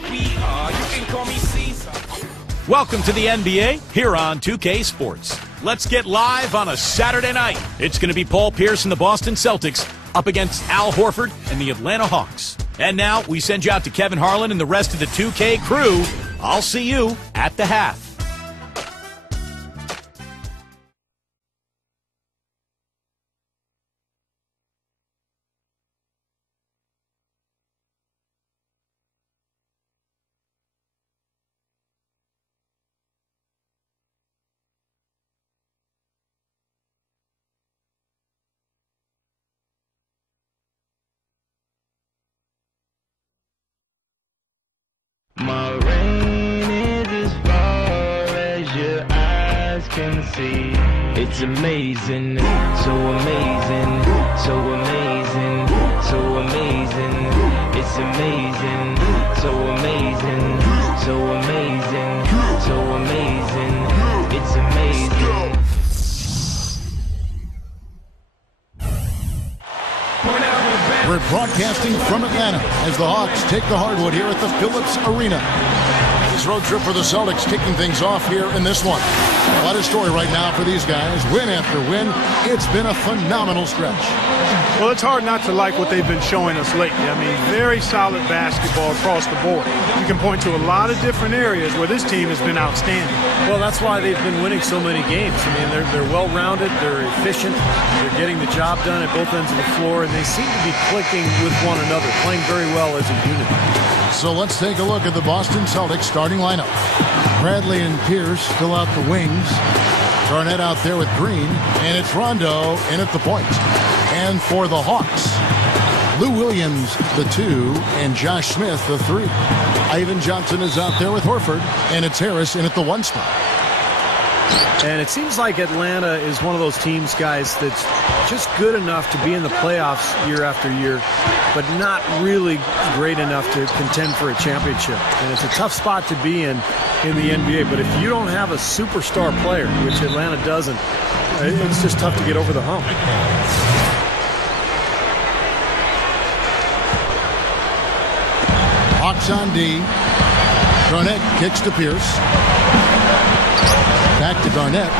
Here we are. You can call me Caesar. Welcome to the NBA here on 2K Sports. Let's get live on a Saturday night. It's going to be Paul Pierce and the Boston Celtics up against Al Horford and the Atlanta Hawks. And now we send you out to Kevin Harlan and the rest of the 2K crew. I'll see you at the half. My rain is as far as your eyes can see. It's amazing, so amazing, so amazing, so amazing. It's amazing, so amazing, so amazing, so amazing. It's amazing. We're broadcasting from Atlanta as the Hawks take the hardwood here at the Phillips Arena. This road trip for the Celtics kicking things off here in this one. A lot of story right now for these guys. Win after win. It's been a phenomenal stretch. Well, it's hard not to like what they've been showing us lately. I mean, very solid basketball across the board. You can point to a lot of different areas where this team has been outstanding. Well, that's why they've been winning so many games. I mean, they're well-rounded, they're efficient, they're getting the job done at both ends of the floor, and they seem to be clicking with one another, playing very well as a unit. So let's take a look at the Boston Celtics starting lineup. Bradley and Pierce fill out the wings. Garnett out there with Green, and it's Rondo in at the point. And for the Hawks, Lou Williams, the 2, and Josh Smith, the 3. Ivan Johnson is out there with Horford, and it's Harris in at the 1 spot. And it seems like Atlanta is one of those teams, guys, that's just good enough to be in the playoffs year after year, but not really great enough to contend for a championship. And it's a tough spot to be in the NBA. But if you don't have a superstar player, which Atlanta doesn't, it's just tough to get over the hump. Hawks on D. Garnett kicks to Pierce. Back to Garnett.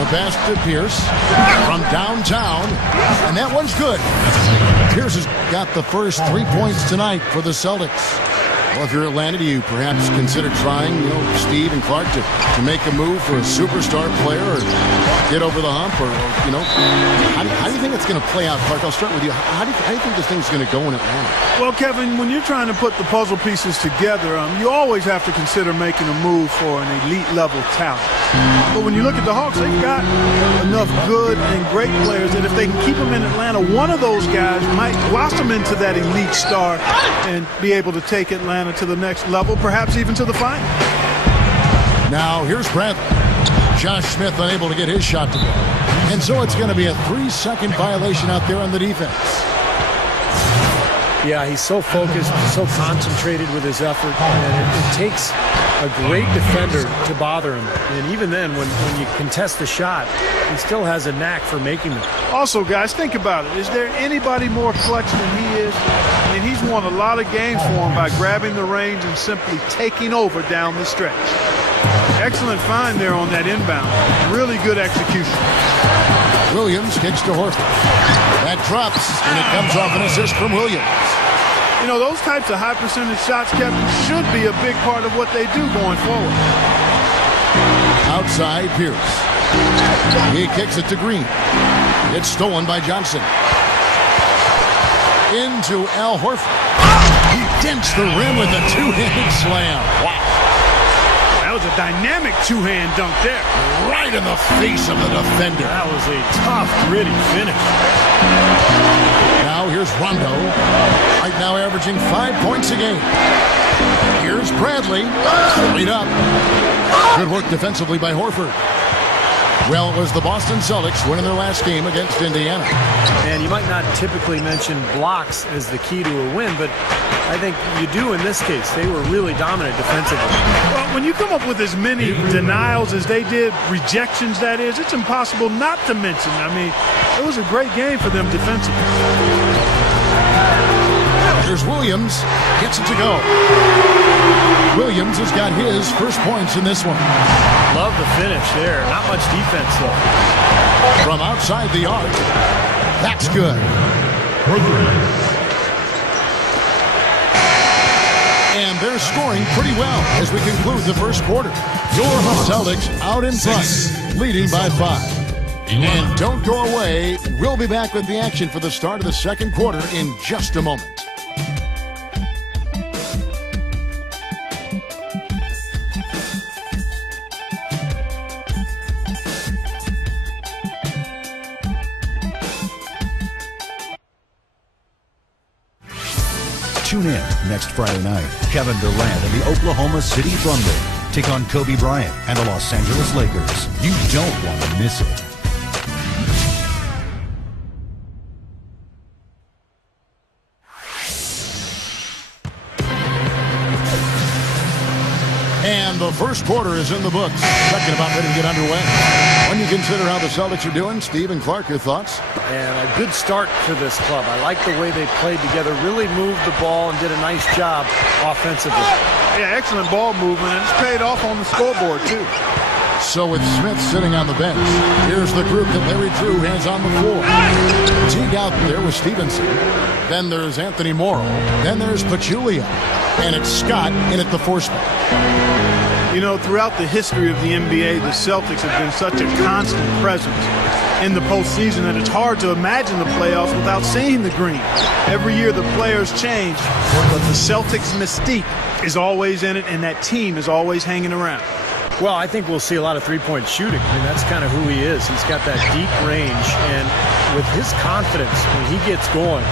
The pass to Pierce from downtown. And that one's good. Pierce has got the first 3 points tonight for the Celtics. Well, if you're Atlanta, do you perhaps consider trying, Steve and Clark to make a move for a superstar player or get over the hump? Or how do you think it's going to play out, Clark? I'll start with you. How do you think this thing's going to go in Atlanta? Well, Kevin, when you're trying to put the puzzle pieces together, you always have to consider making a move for an elite-level talent. But when you look at the Hawks, they've got enough good and great players that if they can keep them in Atlanta, one of those guys might blossom into that elite star and be able to take Atlanta to the next level, perhaps even to the final. Now, here's Bradley. Josh Smith unable to get his shot to go. And so it's going to be a 3-second violation out there on the defense. Yeah, he's so focused, so concentrated with his effort, and it takes a great defender to bother him. And even then, when you contest the shot, he still has a knack for making them. Also, guys, think about it. Is there anybody more clutch than he is? I mean, he's won a lot of games for him by grabbing the reins and simply taking over down the stretch. Excellent find there on that inbound. Really good execution. Williams kicks to Horford. That drops, and it comes off an assist from Williams. Those types of high percentage shots, Kevin, should be a big part of what they do going forward. Outside Pierce. He kicks it to Green. It's stolen by Johnson. Into Al Horford. He dents the rim with a two-handed slam. Wow. That was a dynamic two-hand dunk there. Right in the face of the defender. That was a tough, gritty finish. Now here's Rondo. Right now averaging 5 points a game. Here's Bradley. Straight up. Good work defensively by Horford. Well, it was the Boston Celtics winning their last game against Indiana. And you might not typically mention blocks as the key to a win, but I think you do in this case. They were really dominant defensively. Well, when you come up with as many denials as they did, rejections that is, it's impossible not to mention. I mean, it was a great game for them defensively. Here's Williams. Gets it to go. Williams has got his first points in this one. Love the finish there. Not much defense, though. From outside the arc. That's good. And they're scoring pretty well as we conclude the first quarter. Your Celtics out in front, leading by 5. And don't go away. We'll be back with the action for the start of the second quarter in just a moment. Tune in next Friday night. Kevin Durant and the Oklahoma City Thunder take on Kobe Bryant and the Los Angeles Lakers. You don't want to miss it. And the first quarter is in the books. Second about ready to get underway. When you consider how the Celtics are doing, Steve and Clark, your thoughts? And a good start for this club. I like the way they played together, really moved the ball and did a nice job offensively. Yeah, excellent ball movement, and it's paid off on the scoreboard, too. So with Smith sitting on the bench, here's the group that Larry Drew has on the floor. Teague out there with Stevenson. Then there's Anthony Morrow. Then there's Pachulia. And it's Scott in at the 4 spot. You know, throughout the history of the NBA, the Celtics have been such a constant presence in the postseason that it's hard to imagine the playoffs without seeing the green. Every year the players change, but the Celtics mystique is always in it, and that team is always hanging around. Well, I think we'll see a lot of three-point shooting. I mean, that's kind of who he is. He's got that deep range, and with his confidence, when he gets going,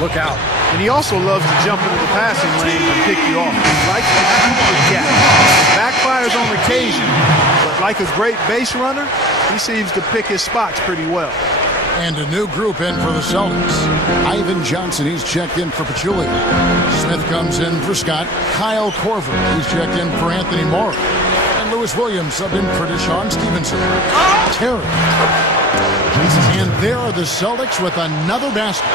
look out. And he also loves to jump into the passing lane and pick you off. He likes to shoot the gap. Backfires on occasion, but like a great base runner, he seems to pick his spots pretty well. And a new group in for the Celtics. Ivan Johnson, he's checked in for Pachulia. Smith comes in for Scott. Kyle Korver, he's checked in for Anthony Morrow. Lewis Williams subbed in for Deshaun Stevenson. Terry. And there are the Celtics with another basket.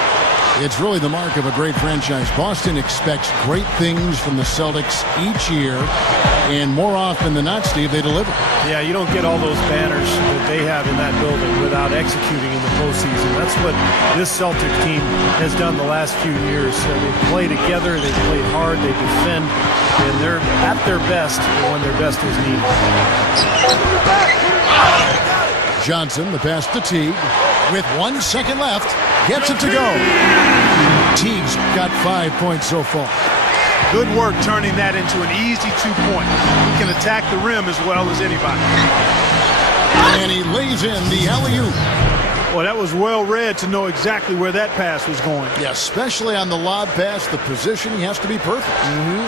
It's really the mark of a great franchise. Boston expects great things from the Celtics each year. And more often than not, Steve, they deliver. Yeah, you don't get all those banners that they have in that building without executing in the postseason. That's what this Celtic team has done the last few years. They play together, they play hard, they defend, and they're at their best when their best is needed. Johnson, the pass to Teague. With 1 second left, gets it to go. Teague's got 5 points so far. Good work turning that into an easy 2-point. He can attack the rim as well as anybody. And he lays in the alley-oop. Well, that was well read to know exactly where that pass was going. Yeah, especially on the lob pass, the position, he has to be perfect.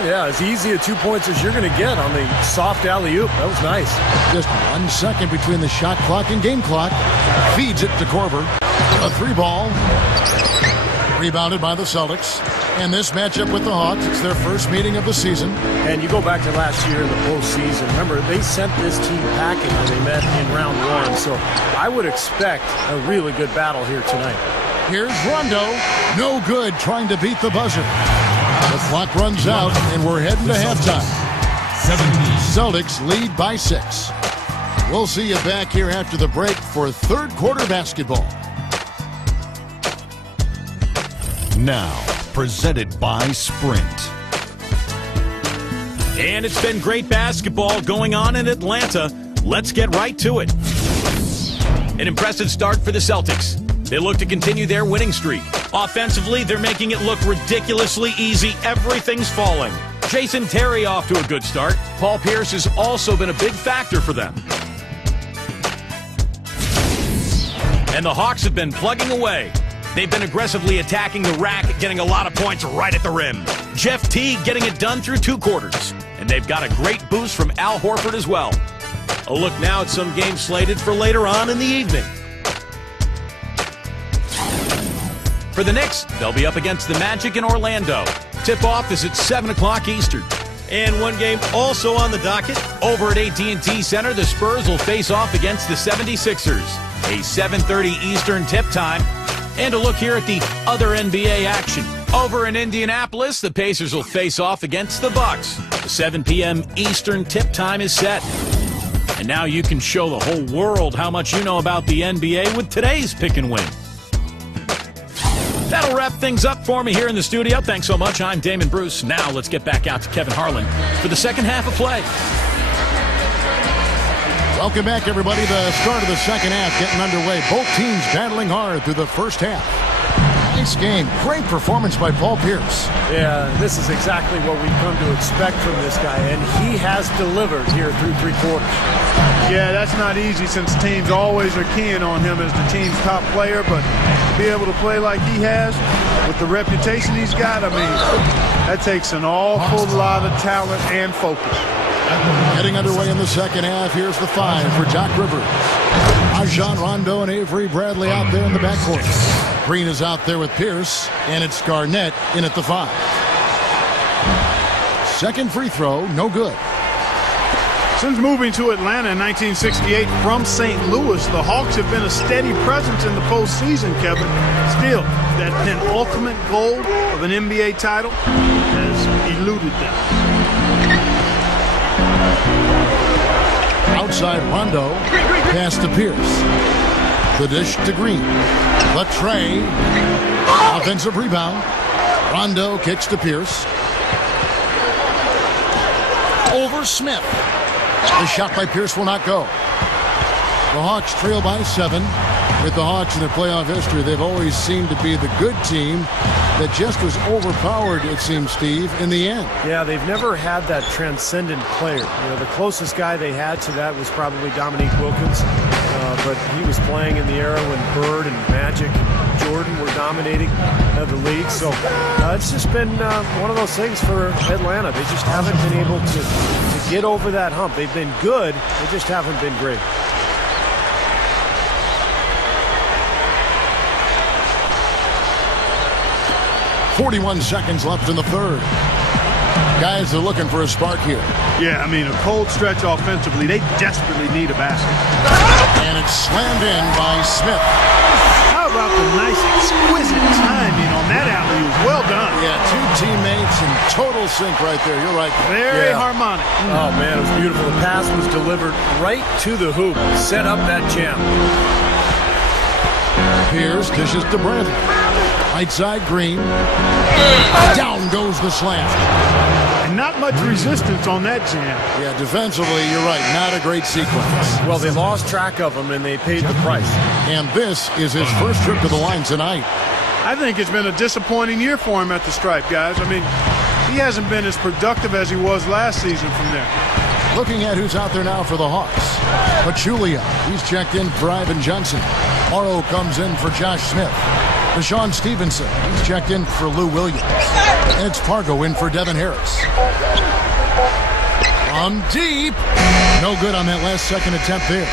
Yeah, as easy a 2 points as you're going to get on the soft alley-oop. That was nice. Just 1 second between the shot clock and game clock. Feeds it to Korver. A 3-ball. Rebounded by the Celtics. And this matchup with the Hawks, it's their first meeting of the season. And you go back to last year in the postseason. Remember, they sent this team packing when they met in round 1. So I would expect a really good battle here tonight. Here's Rondo. No good trying to beat the buzzer. The clock runs out, and we're heading to halftime. 17. Celtics lead by 6. We'll see you back here after the break for third quarter basketball. Now, presented by Sprint. And it's been great basketball going on in Atlanta. Let's get right to it. An impressive start for the Celtics. They look to continue their winning streak. Offensively, they're making it look ridiculously easy. Everything's falling. Jason Terry off to a good start. Paul Pierce has also been a big factor for them. And the Hawks have been plugging away. They've been aggressively attacking the rack, getting a lot of points right at the rim. Jeff Teague getting it done through 2 quarters. And they've got a great boost from Al Horford as well. A look now at some games slated for later on in the evening. For the Knicks, they'll be up against the Magic in Orlando. Tip-off is at 7 o'clock Eastern. And one game also on the docket. Over at AT&T Center, the Spurs will face off against the 76ers. A 7:30 Eastern tip time. And a look here at the other NBA action. Over in Indianapolis, the Pacers will face off against the Bucks. The 7 p.m. Eastern tip time is set. And now you can show the whole world how much you know about the NBA with today's Pick and Win. That'll wrap things up for me here in the studio. Thanks so much. I'm Damon Bruce. Now let's get back out to Kevin Harlan for the second half of play. Welcome back, everybody. The start of the second half getting underway. Both teams battling hard through the first half. Nice game. Great performance by Paul Pierce. Yeah, this is exactly what we've come to expect from this guy, and he has delivered here through 3 quarters. Yeah, that's not easy since teams always are keying on him as the team's top player, but to be able to play like he has with the reputation he's got, I mean, that takes an awful lot of talent and focus. Getting underway in the second half. Here's the 5 for Doc Rivers. Rajon Rondo and Avery Bradley out there in the backcourt. Green is out there with Pierce, and it's Garnett in at the 5. Second free throw, no good. Since moving to Atlanta in 1968 from St. Louis, the Hawks have been a steady presence in the postseason, Kevin. Still, that penultimate goal of an NBA title has eluded them. Outside Rondo, pass to Pierce. The dish to Green. The tray. Offensive rebound. Rondo kicks to Pierce. Over Smith. The shot by Pierce will not go. The Hawks trail by 7. With the Hawks in their playoff history, they've always seemed to be the good team that just was overpowered, it seems, Steve, in the end. Yeah, they've never had that transcendent player. You know, the closest guy they had to that was probably Dominique Wilkins, but he was playing in the era when Bird and Magic and Jordan were dominating the league. So it's just been one of those things for Atlanta. They just haven't been able to get over that hump. They've been good, they just haven't been great. .41 seconds left in the third. Guys are looking for a spark here. Yeah, I mean, a cold stretch offensively. They desperately need a basket. And it's slammed in by Smith. How about the nice, exquisite timing on that alley-oop? Well done. Yeah, 2 teammates in total sync right there. You're right. Very harmonic. Oh, man, it was beautiful. The pass was delivered right to the hoop. Set up that jam. Pierce dishes to Bradley. Right side, Green. Down goes the slam. And not much resistance on that jam. Yeah, defensively, you're right. Not a great sequence. Well, they lost track of him, and they paid the price. And this is his first trip to the line tonight. I think it's been a disappointing year for him at the stripe, guys. I mean, he hasn't been as productive as he was last season from there. Looking at who's out there now for the Hawks. Pachulia, he's checked in for Ivan Johnson. Morrow comes in for Josh Smith. Deshaun Stevenson, he's checked in for Lou Williams. And it's Pargo in for Devin Harris. From deep. No good on that last second attempt there.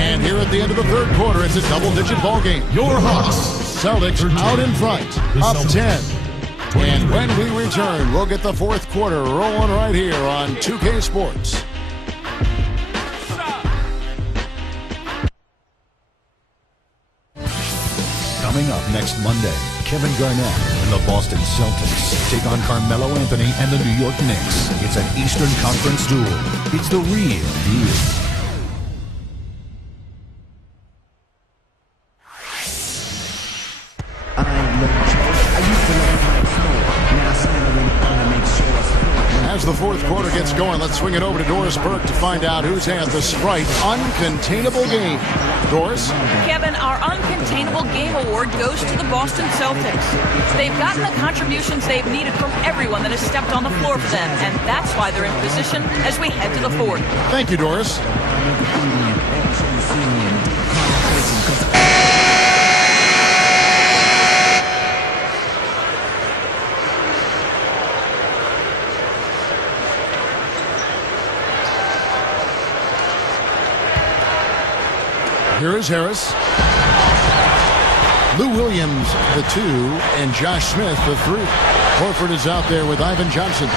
And here at the end of the third quarter, it's a double-digit ball game. Your Hawks. Celtics are out in front, up 10. And when we return, we'll get the fourth quarter rolling right here on 2K Sports. Coming up next Monday, Kevin Garnett and the Boston Celtics take on Carmelo Anthony and the New York Knicks. It's an Eastern Conference duel. It's the real deal. As the fourth quarter gets going, let's swing it over to Doris Burke to find out who's had the Sprite Uncontainable Game. Doris? Kevin, our Uncontainable Game Award goes to the Boston Celtics. They've gotten the contributions they've needed from everyone that has stepped on the floor for them, and that's why they're in position as we head to the fourth. Thank you, Doris. Here is Harris. Lou Williams, the 2, and Josh Smith, the 3. Horford is out there with Ivan Johnson.